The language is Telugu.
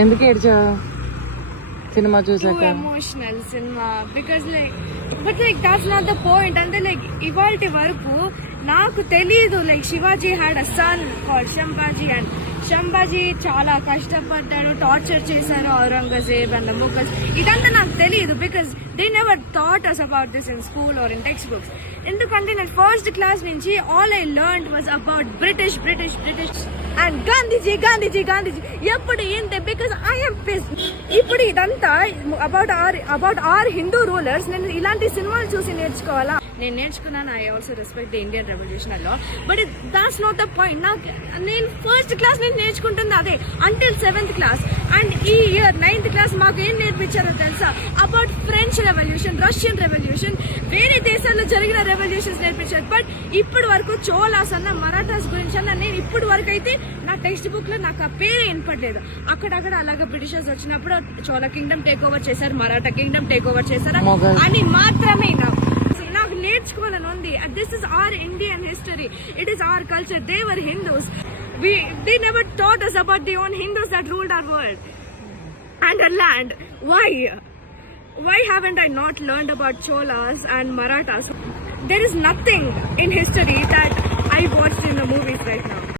ఎందుకు ఏడ్చావు సినిమా చూసాక? Emotional cinema because like but like that's not the point. అంటే లైక్ ఇవాల్టి వరకు నాకు తెలీదు like Shivaji had a son called Sambhaji and Sambhaji చాలా కష్టపడ్డాడు, టార్చర్ చేశారు ఔరంగజేబ్ అండ్ ముఘల్స్. ఇదంతా నాకు తెలియదు because they never thought us about this in school or in text books. ఎందుకంటే నేను ఫస్ట్ క్లాస్ నుంచి all I learned was about British British British and Gandhiji Gandhiji Gandhiji. ఎప్పుడు ఏంటి బికాస్ ఐఎమ్ పిస్. ఇప్పుడు ఇదంతా అబౌట్ ఆర్ హిందూ రూలర్స్. నేను ఇలాంటి సినిమాలు చూసి నేర్చుకోవాలా? నేను నేర్చుకున్నాను. I also respect the Indian revolution అలా, but that's not the point. నేను ఫస్ట్ క్లాస్ నేను నేర్చుకుంటుంది అదే అంటిల్ 7th క్లాస్. అండ్ ఈ ఇయర్ 9th క్లాస్ మాకు ఏం నేర్పించారో తెలుసా? About French revolution, Russian revolution, వేరే దేశాల్లో జరిగిన రెవల్యూషన్స్ నేర్పించారు. బట్ ఇప్పటి వరకు చోళాస్ అన్న మరాఠాస్ గురించి అన్న నేను ఇప్పటి వరకు అయితే నా టెక్స్ట్ బుక్ లో నాకు ఆ పేరే వినపడలేదు. అక్కడక్కడ అలాగే బ్రిటిషర్స్ వచ్చినప్పుడు చోళ కింగ్డమ్ టేక్ ఓవర్ చేశారు, మరాఠా కింగ్డమ్ టేక్ ఓవర్ చేశారు అని మాత్రమే నాకు నేర్చుకోవాలని ఉంది. This is our Indian history, it is our culture. They were Hindus. They never taught us about the own Hindus that ruled our world and our land. Why haven't I not learned about Cholas and Marathas? There is nothing in history that I watched in the movies right now.